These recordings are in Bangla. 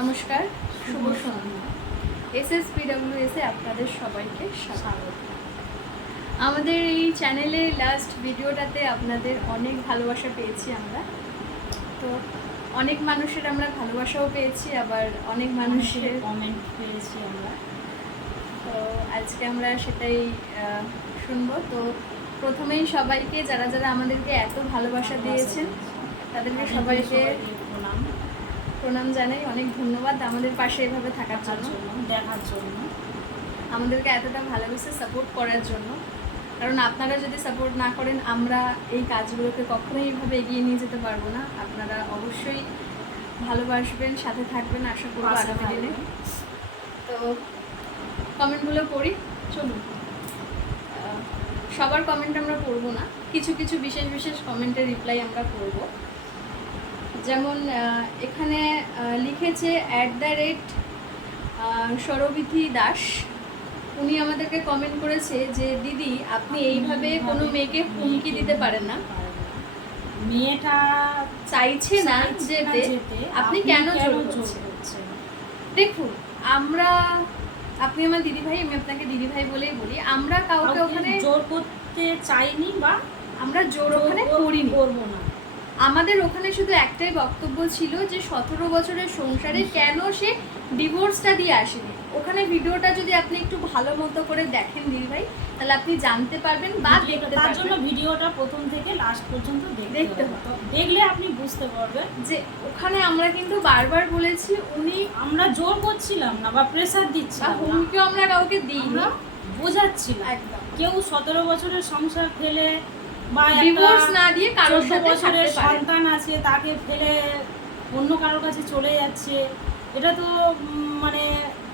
নমস্কার শুভ সন্ধ্যা। এস এস পিডাব্লিউএসে আপনাদের সবাইকে স্বাগত। আমাদের এই চ্যানেলের লাস্ট ভিডিওটাতে আপনাদের অনেক ভালোবাসা পেয়েছি আমরা। তো অনেক মানুষের আমরা ভালোবাসাও পেয়েছি আবার অনেক মানুষের কমেন্ট পেয়েছি আমরা। তো আজকে আমরা সেটাই শুনব। তো প্রথমেই সবাইকে যারা যারা আমাদেরকে এত ভালোবাসা দিয়েছেন তাদেরকে সবাইকে প্রণাম জানাই অনেক ধন্যবাদ আমাদের পাশে এভাবে থাকার জন্য। দেখার জন্য। আমাদেরকে এতটা ভালোবেসে সাপোর্ট করার জন্য। কারণ আপনারা যদি সাপোর্ট না করেন আমরা এই কাজগুলোকে কখনোই এইভাবে এগিয়ে নিয়ে যেতে পারব না। আপনারা অবশ্যই ভালোবাসবেন সাথে থাকবেন আশা করব আগামী দিনে। তো কমেন্টগুলো পড়ি চলুন। সবার কমেন্ট আমরা পড়ব না। কিছু কিছু বিশেষ বিশেষ কমেন্টের রিপ্লাই আমরা করব যেমন এখানে লিখেছে at the rate Sarbidhi Das. উনি আমাদেরকে কমেন্ট করেছে যে দিদি আপনি এইভাবে কোনো মেয়েকে হুমকি দিতে পারেন না। মেয়েটা চাইছে না যেতে। আপনি কেন জোর? দেখুন আমরা আপনি আমার দিদি ভাই আমি আপনাকে দিদি ভাই বলেই বলি আমরা কাউকে ওখানে জোর করতে চাইনি বা আমরা জোর ওখানে করিনি। করব না। আমাদের ওখানে শুধু একটাই বক্তব্য ছিল যে সতেরো বছরের সংসারে কেন সে ডিভোর্সটা দিয়ে আসেনি। ওখানে ভিডিওটা যদি আপনি একটু ভালো মতো করে দেখেন দিদি ভাই তাহলে আপনি জানতে পারবেন বা দেখতে তার জন্য ভিডিওটা প্রথম থেকে লাস্ট পর্যন্ত দেখতে হবে। দেখলে আপনি বুঝতে পারবেন। যে ওখানে আমরা কিন্তু বারবার বলেছি উনি আমরা জোর করছিলাম না বা প্রেসার বা দিচ্ছিলাম না। হুমকিও আমরা কাউকে দিই না বোঝাচ্ছিলাম। একদম। কেউ সতেরো বছরের সংসার ফেলে বা ডিভোর্স না দিয়ে কারোর সাথে বছরের সন্তান আছে তাকে ফেলে অন্য কারোর কাছে চলে যাচ্ছে। এটা তো মানে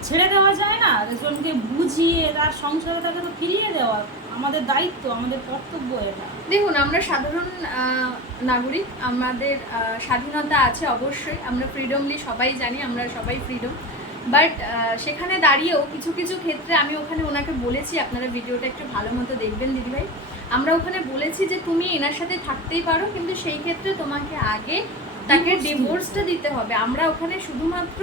ছেড়ে দেওয়া যায় না। একজনকে বুঝিয়ে তার সংসারে তাকে তো ফিরিয়ে দেওয়া আমাদের দায়িত্ব আমাদের কর্তব্য এটা। দেখুন আমরা সাধারণ নাগরিক আমাদের স্বাধীনতা আছে অবশ্যই। আমরা ফ্রিডমলি সবাই জানি আমরা সবাই ফ্রিডম বাট সেখানে দাঁড়িয়েও কিছু কিছু ক্ষেত্রে আমি ওখানে ওনাকে বলেছি আপনারা ভিডিওটা একটু ভালো মতো দেখবেন দিদিভাই। আমরা ওখানে বলেছি যে তুমি এনার সাথে থাকতেই পারো কিন্তু সেই ক্ষেত্রে তোমাকে আগে তাকে ডিভোর্সটা দিতে হবে। আমরা ওখানে শুধুমাত্র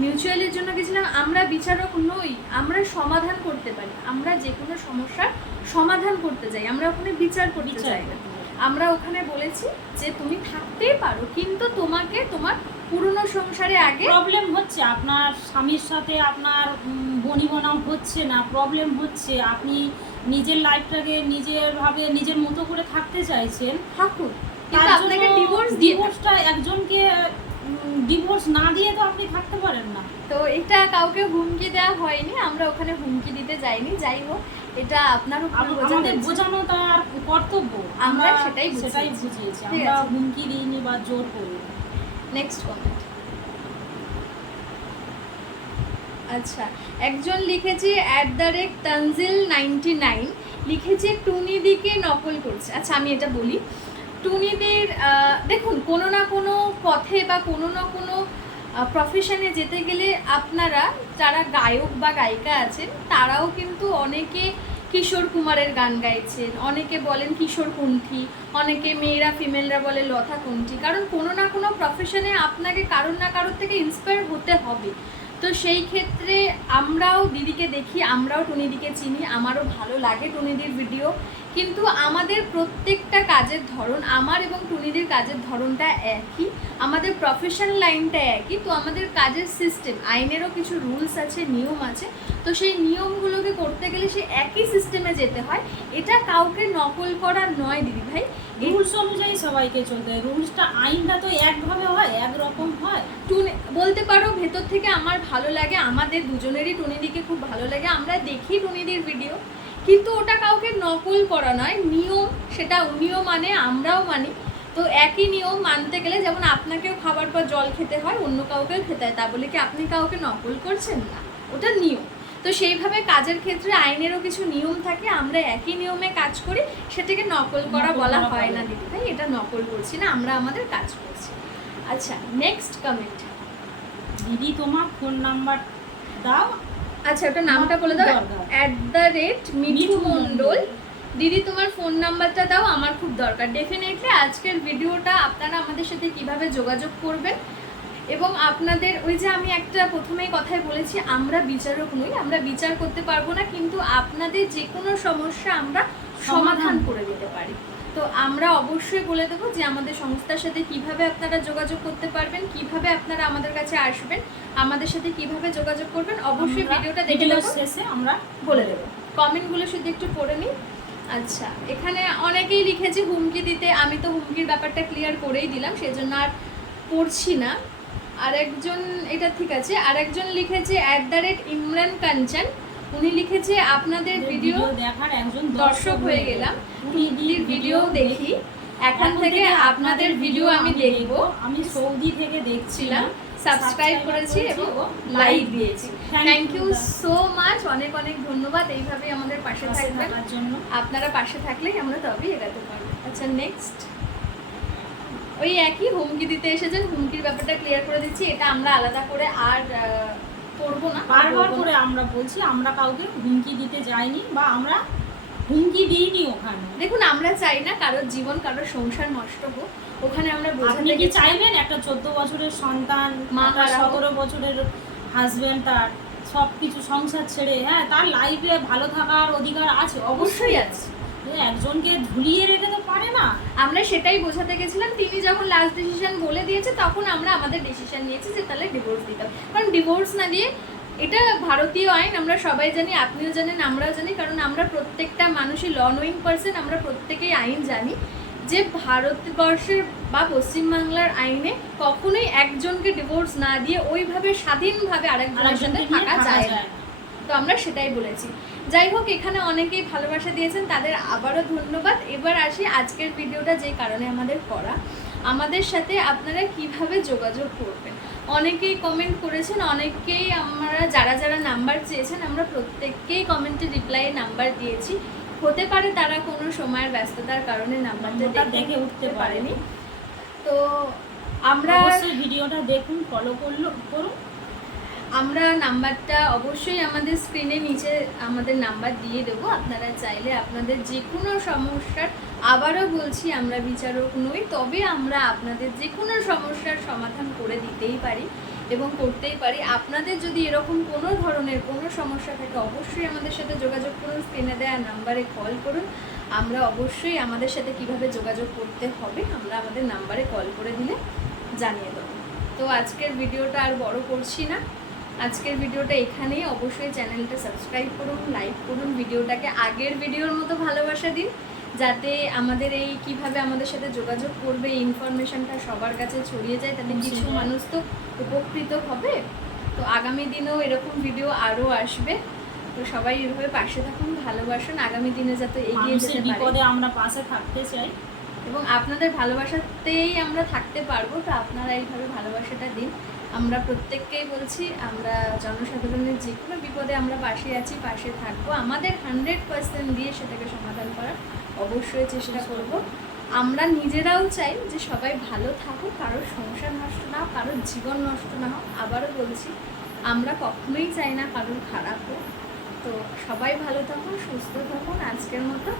মিউচুয়ালের জন্য গেছিলাম। আমরা বিচারক নই আমরা সমাধান করতে পারি। আমরা যে কোনো সমস্যার সমাধান করতে যাই আমরা ওখানে বিচার করতে চাই। না আমরা ওখানে বলেছি যে তুমি থাকতেই পারো কিন্তু তোমাকে তোমার পুরনো সংসারে আগে প্রবলেম হচ্ছে আপনার স্বামীর সাথে আপনার উম, বনিবনা হচ্ছে না প্রবলেম হচ্ছে। আপনি নিজের লাইফটাকে নিজের ভাবে নিজের মতো করে থাকতে চাইছেন। থাকুন কিন্তু আপনাকে ডিভোর্স ডিভোর্সটা একজনকে ডিভোর্স না দিয়ে তো আপনি থাকতে পারেন না। তো এটা কাউকে হুমকি দেওয়া হয়নি আমরা ওখানে হুমকি দিতে যাইনি। যাই হোক এটা আপনার আমাদের বোঝানো তার কর্তব্য। আমরা সেটাই সেটাই বুঝিয়েছি। আমরা হুমকি দিইনি বা জোর করিনি। নেক্সট কমেন্ট আচ্ছা একজন লিখেছে at the rate Tanzil ninety nine লিখেছে টুনিদিকে নকল করছে। আচ্ছা আমি এটা বলি। টুনিদের দেখুন কোনো না কোনো পথে বা কোনো না কোনো প্রফেশনে যেতে গেলে আপনারা যারা গায়ক বা গায়িকা আছেন, তারাও কিন্তু অনেকে কিশোর কুমারের গান গাইছেন, অনেকে বলেন কিশোর কুণ্ঠি অনেকে মেয়েরা ফিমেলরা বলে লতা কুণ্ঠি কারণ কোনো না কোনো প্রফেশনে আপনাকে কারোর না কারোর থেকে ইন্সপায়ার হতে হবে। তো সেই ক্ষেত্রে আমরাও দিদিকে দেখি, আমরাও টুনিদিকে চিনি, আমারও ভালো লাগে টুনিদির ভিডিও কিন্তু আমাদের প্রত্যেকটা কাজের ধরন আমার এবং টুনিদির কাজের ধরনটা একই আমাদের প্রফেশন লাইনটা একই তো আমাদের কাজের সিস্টেম আইনেরও কিছু রুলস আছে নিয়ম আছে তো সেই নিয়মগুলোকে করতে গেলে সে একই সিস্টেমে যেতে হয়। এটা কাউকে নকল করা নয় দিদি ভাই। রুলস অনুযায়ী সবাইকে চলতে হয়। রুলসটা আইনটা তো একভাবে হয় একরকম হয়। টুনি বলতে পারো ভেতর থেকে আমার ভালো লাগে আমাদের দুজনেরই টুনিদিকে খুব ভালো লাগে। আমরা দেখি টুনিদির ভিডিও কিন্তু ওটা কাউকে নকল করা নয় নিয়ম সেটা উনিও মানে আমরাও মানি। তো একই নিয়ম মানতে গেলে যেমন আপনাকেও খাবার পর জল খেতে হয় অন্য কাউকেও খেতে হয়। তা বলে কি আপনি কাউকে নকল করছেন না? ওটা নিয়ম। তো সেইভাবে কাজের ক্ষেত্রে আইনেরও কিছু নিয়ম থাকে আমরা একই নিয়মে কাজ করি সেটাকে নকল করা বলা হয় না দিদি ভাই এটা নকল করছি না আমরা আমাদের কাজ করছি। আচ্ছা নেক্সট কমেন্ট দিদি তোমার ফোন নাম্বার দাও আচ্ছা ওটা নামটা বলে দাও। At the rate Mithu Mondal. দিদি তোমার ফোন নাম্বারটা দাও আমার খুব দরকার। ডেফিনেটলি আজকের ভিডিওটা আপনারা আমাদের সাথে কীভাবে যোগাযোগ করবেন? এবং আপনাদের ওই যে আমি একটা প্রথমেই কথায় বলেছি আমরা বিচারক নই আমরা বিচার করতে পারব না কিন্তু আপনাদের যে কোনো সমস্যা আমরা সমাধান করে দিতে পারি। তো আমরা অবশ্যই বলে দেবো যে আমাদের সংস্থার সাথে কীভাবে আপনারা যোগাযোগ করতে পারবেন কীভাবে আপনারা আমাদের কাছে আসবেন আমাদের সাথে কীভাবে যোগাযোগ করবেন অবশ্যই ভিডিওটা দেখে শেষে আমরা বলে দেবো। কমেন্টগুলো শুধু একটু পড়ে নিই আচ্ছা এখানে অনেকেই লিখেছে হুমকি দিতে আমি তো হুমকির ব্যাপারটা ক্লিয়ার করেই দিলাম সেজন্য আর পড়ছি না। আরেকজন এটা ঠিক আছে আরেকজন লিখেছে at the rate Imran Kanchan উনি লিখেছে আপনাদের ভিডিও দেখার একজন দর্শক হয়ে গেলাম। টুকলির ভিডিও দেখি এখন থেকে আপনাদের ভিডিও আমি দেখব। আমি সৌদি থেকে দেখছিলাম সাবস্ক্রাইব করেছি এবং লাইক দিয়েছি। থ্যাংক ইউ সো মাচ অনেক অনেক ধন্যবাদ। এইভাবেই আমাদের পাশে থাকবেন। থাকার জন্য। আপনারা পাশে থাকলেই আমরা তবেই এগাতে পারব। আচ্ছা নেক্সট ওই একই হুমকি দিতে এসেছেন। হুমকির ব্যাপারটা ক্লিয়ার করে দিচ্ছি। এটা আমরা আলাদা করে আর করব না বারবার করে আমরা বলছি আমরা কাউকে হুমকি দিতে যাইনি বা আমরা হুমকি দিইনি ওখানে। দেখুন আমরা চাই না কারোর জীবন কারোর সংসার নষ্ট হোক। ওখানে আমরা আপনি কি চাইবেন একটা চোদ্দ বছরের সন্তান মা সতেরো বছরের হাজবেন্ড তার সব কিছু সংসার ছেড়ে হ্যাঁ তার লাইফে ভালো থাকার অধিকার আছে? অবশ্যই। আছে। একজনকে ঝুলিয়ে রেখে তো পারে না। আমরা সেটাই বোঝাতে গেছিলাম। তিনি যখন লাস্ট ডিসিশন বলে দিয়েছে তখন আমরা আমাদের ডিসিশন নিয়েছি যে তাহলে ডিভোর্স দিতে হবে। কারণ ডিভোর্স না দিয়ে এটা ভারতীয় আইন আমরা সবাই জানি আপনিও জানেন আমরাও জানি কারণ আমরা প্রত্যেকটা মানুষই ল নোয়িং পার্সন আমরা প্রত্যেকেই আইন জানি। যে ভারতবর্ষের বা পশ্চিমবাংলার আইনে কখনোই একজনকে ডিভোর্স না দিয়ে ওইভাবে স্বাধীনভাবে আরেকজনের সাথে থাকা যায় না। তো আমরা সেটাই বলেছি। যাই হোক এখানে অনেকেই ভালোবাসা দিয়েছেন তাদের আবারও ধন্যবাদ। এবার আসি আজকের ভিডিওটা যে কারণে আমাদের করা। আমাদের সাথে আপনারা কীভাবে যোগাযোগ করবেন? অনেকেই কমেন্ট করেছেন অনেকেই আমরা যারা যারা নাম্বার চেয়েছেন আমরা প্রত্যেককেই কমেন্টে রিপ্লাই নাম্বার দিয়েছি। হতে পারে তারা কোনো সময়ের ব্যস্ততার কারণে নাম্বারটা দেখে উঠতে পারেনি। তো আমরা ভিডিওটা দেখুন ফলো করল করুন। আমরা নাম্বারটা অবশ্যই আমাদের স্ক্রিনে নিচে আমাদের নাম্বার দিয়ে দেবো। আপনারা চাইলে আপনাদের যে কোনো সমস্যার আবারও বলছি, আমরা বিচারক নই, তবে আমরা আপনাদের যে কোনো সমস্যার সমাধান করে দিতেই পারি এবং করতেই পারি। আপনাদের যদি এরকম কোনো ধরনের কোনো সমস্যা থাকে, অবশ্যই আমাদের সাথে যোগাযোগ করুন স্ক্রিনে দেওয়া নাম্বারে কল করুন। আমরা অবশ্যই আমাদের সাথে কীভাবে যোগাযোগ করতে হবে, আমরা আমাদের নাম্বারে কল করে দিলে জানিয়ে দেবো। তো আজকের ভিডিওটা আর বড় করছি না। আজকের ভিডিওটা এখানেই। অবশ্যই চ্যানেলটা সাবস্ক্রাইব করুন লাইক করুন ভিডিওটাকে আগের ভিডিওর মতো ভালোবাসা দিন যাতে আমাদের এই কীভাবে আমাদের সাথে যোগাযোগ করবে এই ইনফরমেশনটা সবার কাছে ছড়িয়ে যায় তাতে কিছু মানুষ তো উপকৃত হবে। তো আগামী দিনেও এরকম ভিডিও আরও আসবে। তো সবাই এভাবে পাশে থাকুন ভালোবাসুন। আগামী দিনে যাতে এগিয়ে যেতে পারে। বিপদে আমরা পাশে থাকতে চাই। এবং আপনাদের ভালোবাসাতেই আমরা থাকতে পারব তো আপনারা এইভাবে ভালোবাসাটা দিন। আমরা প্রত্যেককেই বলছি, আমরা জনসাধারণের যে কোনো বিপদে আমরা পাশে আছি, পাশে থাকব। আমাদের হান্ড্রেড পার্সেন্ট দিয়ে সেটাকে সমাধান করার অবশ্যই চেষ্টা করব। আমরা নিজেরাও চাই যে সবাই ভালো থাকুক, কারোর সংসার নষ্ট না হোক, কারোর জীবন নষ্ট না হোক। আবারও বলছি, আমরা কখনোই চাই না কারোর খারাপ হোক। তো সবাই ভালো থাকুন, সুস্থ থাকুন। আজকের মতো